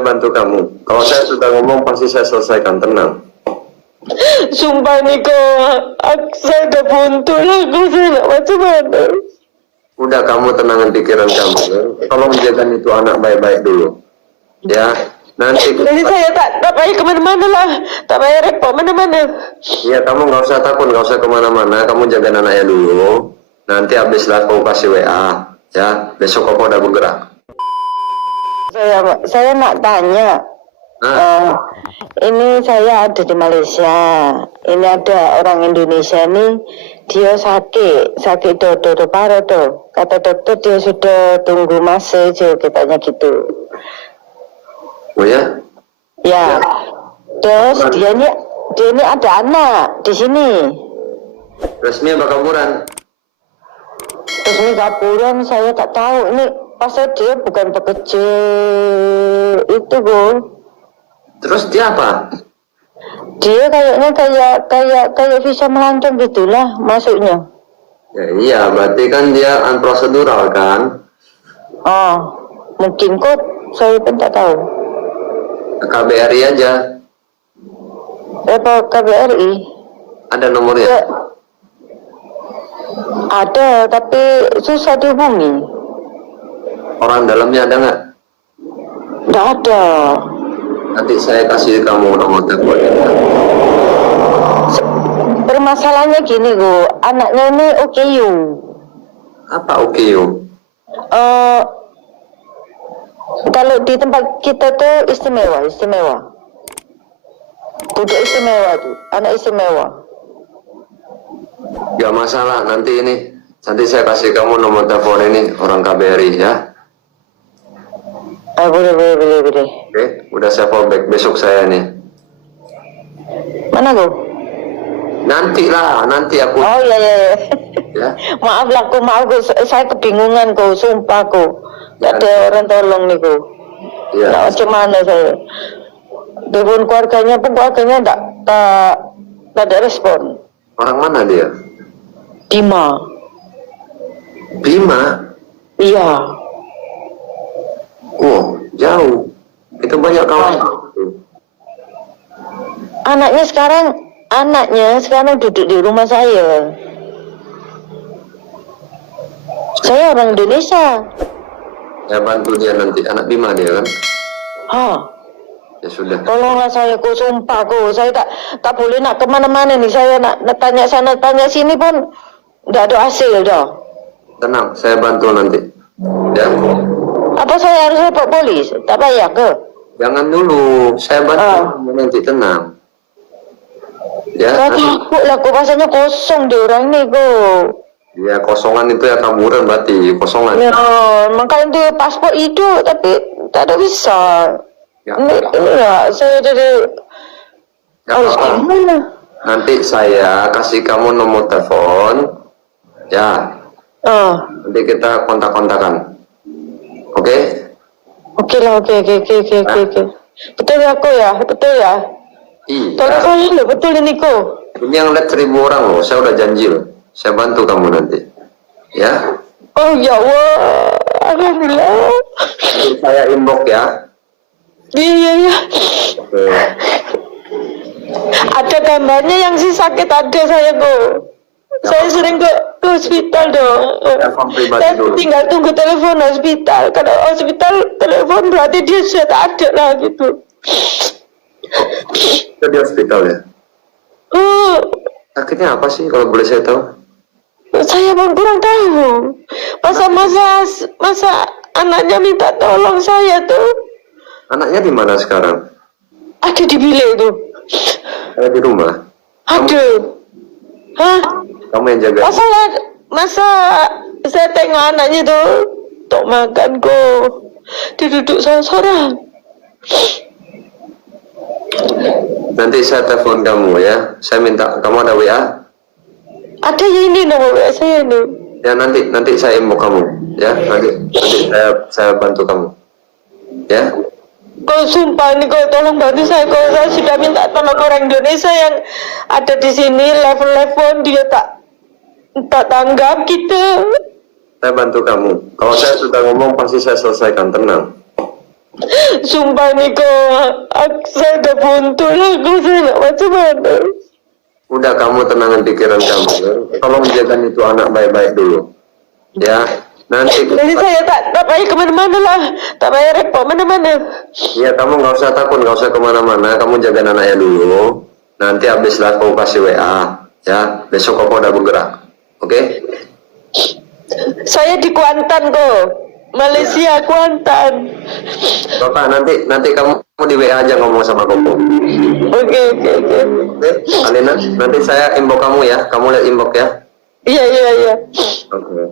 saya bantu kamu. Kalau saya sudah ngomong pasti saya selesaikan, tenang. Sumpah Niko, saya udah buntu lah, saya nggak macam-macam. Udah, kamu tenangin pikiran kamu. Ya. Tolong jaga itu anak baik-baik dulu. Ya, nanti. Jadi saya tak payah kemana-mana lah, tak payah repot mana-mana. Iya, kamu nggak usah takut, nggak usah kemana-mana. Kamu jaga anaknya dulu. Nanti habis live kamu kasih WA. Ya, besok kamu udah bergerak. Saya nak tanya. Ini saya ada di Malaysia. Ini ada orang Indonesia nih, dia sakit dodo parah tuh. Kata dokter dia sudah tunggu masa aja, katanya gitu. Oh ya? Ya. Terus dia ini ada anak di sini. Resmi apa kaburan? Terus ini kaburan saya tak tahu. Ini pasal dia bukan pekerja itu, Bu. Terus dia apa? Dia kayaknya kayak visa melancong gitulah masuknya. Ya iya, berarti kan dia unprocedural kan? Oh, mungkin kok saya pun tak tahu. KBRI aja. Apa KBRI? Ada nomornya? Ya, ada, tapi susah dihubungi. Orang dalamnya ada nggak? Tidak ada. Nanti saya kasih kamu nomor teleponnya. Permasalahannya gini, Bu. Anaknya ini OKU. Apa OKU? Kalau di tempat kita tuh istimewa. Budak istimewa tuh, anak istimewa. Gak masalah, nanti saya kasih kamu nomor telepon ini orang KBRI ya. Boleh. Oke, udah saya fallback besok saya nih. Mana, Bu? Nanti aku. Oh iya. Ya. Maaf, saya kebingungan kok, sumpah kok. Gak ada orang tolong nih kok. Iya. Nah, macam mana saya? Telepon keluarganya tak ada respon. Orang mana dia? Bima. Iya. Oh, jauh. Itu banyak kawan. Anaknya sekarang duduk di rumah saya. Saya orang Indonesia. Saya bantu dia nanti. Anak Bima dia kan? Ya sudah. Tolonglah saya, kok sumpah kok. Saya tak boleh nak kemana-mana nih. Saya nak tanya sana tanya sini pun tidak ada hasil dah. Tenang, saya bantu nanti. Ya. Apa saya harus lapor polis? Tak payah ke? Jangan dulu, saya bantu nanti, tenang. Ya. Saya takut lah kok, rasanya kosong di orang ini kok. Ya, kosongan itu ya kaburan berarti, kosongan. Ya, makanya dia paspor hidup tapi tak ada visa. Ya, Ini ya, saya jadi harus gimana? nanti saya kasih kamu nomor telepon. Ya. Nanti kita kontak-kontakan. Oke? Oke. Betul ya? Iya. Tolong saya loh, betul ini kok. Ini yang lihat 1000 orang loh, saya udah janji loh. Saya bantu kamu nanti. Ya? Oh ya Allah, alhamdulillah. Nanti saya inbox ya. Iya. Oke. Ada gambarnya yang si sakit ada saya kok. Saya sering ke hospital dong. Telepon pribadi Saya dulu. tinggal tunggu telepon hospital. Kalau hospital telepon berarti dia sudah tak ada lah gitu. Kita di hospital ya? Sakitnya apa sih kalau boleh saya tahu? Saya pun kurang tahu. Masa anaknya minta tolong saya tuh. Anaknya di mana sekarang? Ada di bilik tuh. Ada di rumah? Ada. Hah? Kamu yang jaga? Masa saya tengok anaknya tuh untuk makan kok. Dia duduk seorang. Nanti saya telepon kamu ya. Saya minta kamu ada WA? Ada ya ini nomor WA saya nih. Ya nanti saya inbox kamu ya. Nanti saya bantu kamu. Ya. Kau sumpah nih, kau tolong bantu saya. Kau saya sudah minta tolong orang Indonesia yang ada di sini, level dia tak tanggap gitu. Saya bantu kamu. Kalau saya sudah ngomong pasti saya selesaikan, tenang. Sumpah nih kok, saya udah buntu lah, saya nak macam mana? Udah, kamu tenangin pikiran kamu. Tolong jaga itu anak baik-baik dulu. Ya, nanti. Jadi saya tak payah kemana-mana lah, tak payah repot mana-mana. Ya, kamu nggak usah takut, nggak usah kemana-mana. Kamu jaga anaknya dulu. Nanti habis live kamu kasih WA. Ya, besok kamu udah bergerak. Oke? Saya di Kuantan kok, Malaysia, Kuantan. Bapak, nanti kamu di WA aja ngomong sama Koko. Oke. Oke, Alina, nanti saya inbox kamu ya. Kamu lihat inbox ya. Iya. Oke.